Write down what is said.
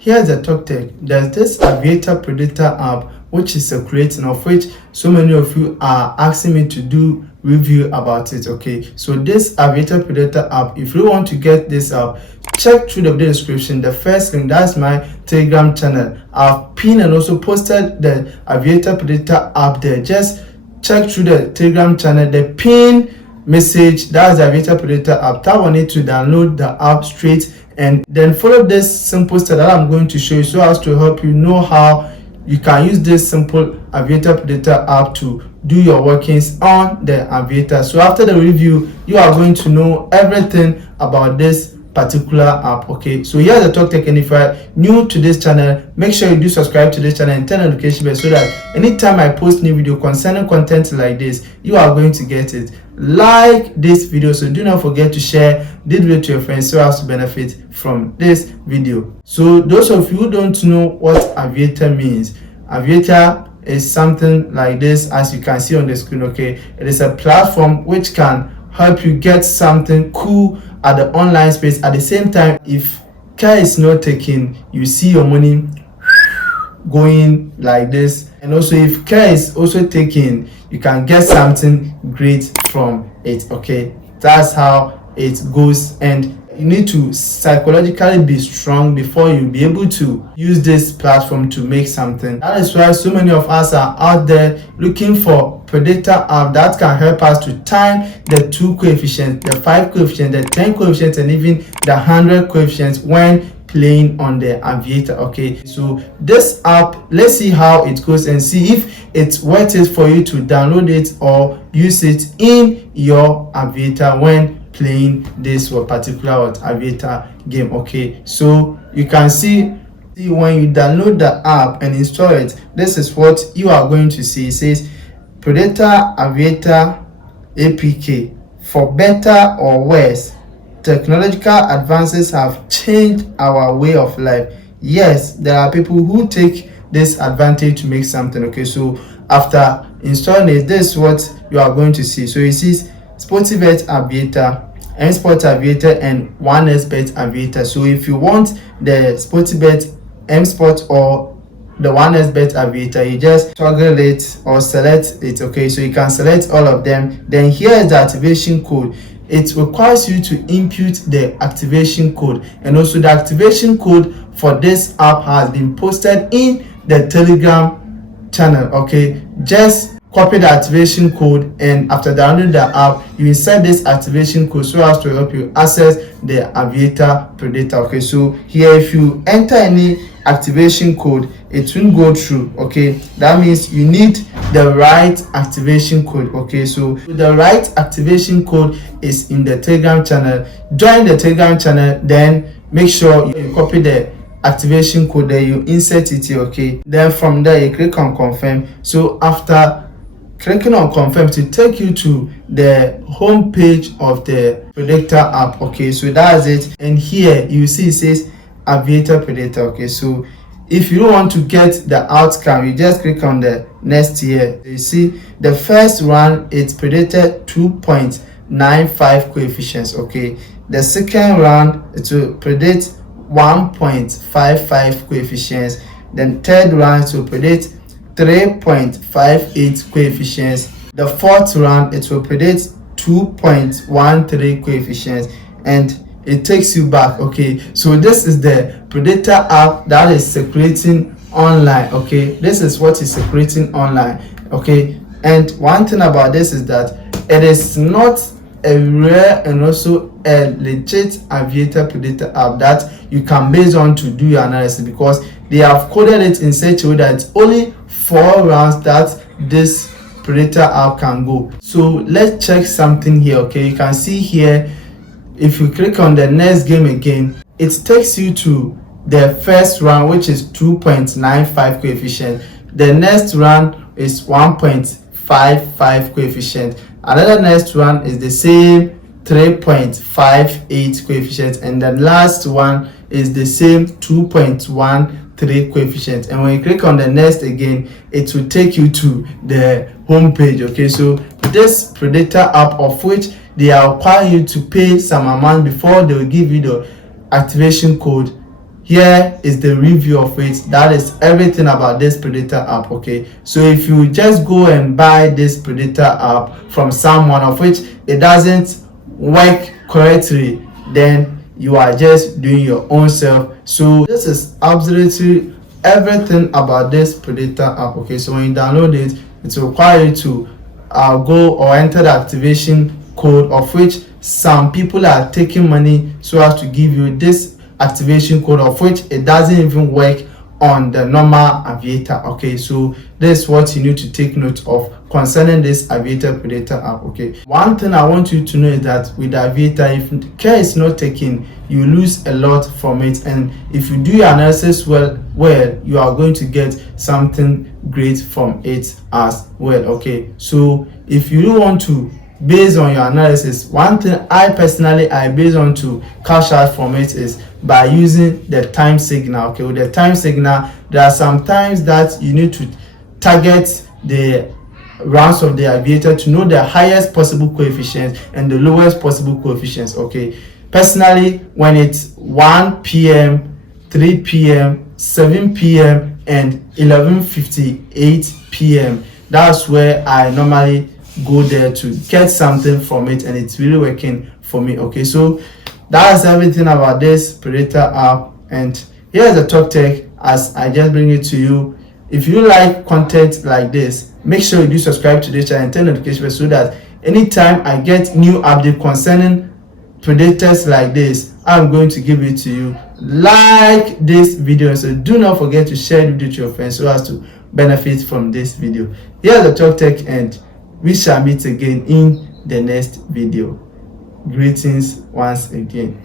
Here's a talk tech. There's this Aviator Predictor app which is a creating of which so many of you are asking me to do review about it. Okay, so this Aviator Predictor app, if you want to get this app, check through the video description. The first link, that's my Telegram channel. I've pinned and also posted the Aviator Predictor app there. Just check through the Telegram channel, the pin message, that's the Aviator Predictor app. Tap on it to download the app straight, and then follow this simple step that I'm going to show you so as to help you know how you can use this simple Aviator Predictor app to do your workings on the Aviator. So after the review, you are going to know everything about this particular app. Okay, so here's the talk tech, and if you are new to this channel, make sure you do subscribe to this channel and turn on the notification bell so that anytime I post new video concerning content like this, you are going to get it. Like this video, so do not forget to share this video to your friends so as to benefit from this video. So those of you who don't know what Aviator means, Aviator is something like this, as you can see on the screen. Okay, it is a platform which can help you get something cool at the online space. At the same time, if care is not taken, you see your money going like this, and also if care is also taken, you can get something great from it. Okay, that's how it goes, and you need to psychologically be strong before you be able to use this platform to make something. That is why so many of us are out there looking for predictor app that can help us to time the 2 coefficients, the 5 coefficients, the 10 coefficients, and even the 100 coefficients when playing on the Aviator. Okay, so this app, let's see how it goes and see if it's worth it for you to download it or use it in your Aviator when playing this particular Aviator game. Okay, so you can see when you download the app and install it, this is what you are going to see. It says Predictor Aviator APK. For better or worse, technological advances have changed our way of life. Yes, there are people who take this advantage to make something. Okay, so after installing it, this is what you are going to see. So it says Sportybet Aviator, M Sport Aviator, and 1xBet Aviator. So if you want the Sportybet M Sport or the 1xBet Aviator, you just toggle it or select it. Okay, so you can select all of them. Then here is the activation code. It requires you to input the activation code, and also the activation code for this app has been posted in the Telegram channel. Okay, just copy the activation code, and after downloading the app, you insert this activation code so as to help you access the Aviator Predictor. Okay, so here if you enter any activation code, it won't go through. Okay, that means you need the right activation code. Okay, so the right activation code is in the Telegram channel. Join the Telegram channel, then make sure you copy the activation code there, you insert it here. Okay, then from there you click on confirm. So after clicking on confirm, to take you to the home page of the Predictor app. Okay, so that's it, and here you see it says Aviator Predictor. Okay, so if you don't want to get the outcome, you just click on the next here. You see the first one, it's predicted 2.95 coefficients. Okay, the second round, it will predict 1.55 coefficients. Then third round, it will predict 3.58 coefficients. The fourth round, it will predict 2.13 coefficients, and it takes you back. Okay, so this is the Predictor app that is circulating online. Okay, this is what is circulating online. Okay, and one thing about this is that it is not a rare and also a legit Aviator Predictor app that you can base on to do your analysis, because they have coded it in such a way that it's only 4 rounds that this Predictor app can go. So let's check something here. Okay, you can see here, if you click on the next game again, it takes you to the first round, which is 2.95 coefficient. The next round is 1.55 coefficient. Another next one is the same 3.58 coefficient, and the last one is the same 2.13 coefficient. And when you click on the next again, it will take you to the home page. Okay, so this Predictor app, of which they are requiring you to pay some amount before they will give you the activation code, here is the review of it. That is everything about this Predictor app. Okay, so if you just go and buy this Predictor app from someone of which it doesn't work correctly, then you are just doing your own self. So this is absolutely everything about this Predictor app. Okay, so when you download it, it will require you to go or enter the activation code, of which some people are taking money so as to give you this activation code, of which it doesn't even work on the normal Aviator. Okay, so this is what you need to take note of concerning this Aviator Predictor app. Okay, one thing I want you to know is that with Aviator, if care is not taken, you lose a lot from it, and if you do your analysis well, you are going to get something great from it as well. Okay, so if you want to, based on your analysis, one thing I personally base on to cash out from it is by using the time signal. Okay, with the time signal, there are some times that you need to target the rounds of the Aviator to know the highest possible coefficients and the lowest possible coefficients. Okay, personally, when it's 1 p.m, 3 p.m, 7 p.m, and 11:58 p.m, that's where I normally go there to get something from it, and it's really working for me. Okay, so that's everything about this Predictor app, and here's the Talk Tech as I just bring it to you. If you like content like this, make sure you do subscribe to this channel and turn notifications so that anytime I get new update concerning predictors like this, I'm going to give it to you. Like this video, so do not forget to share the video to your friends so as to benefit from this video. Here's the Talk Tech, and we shall meet again in the next video. Greetings once again.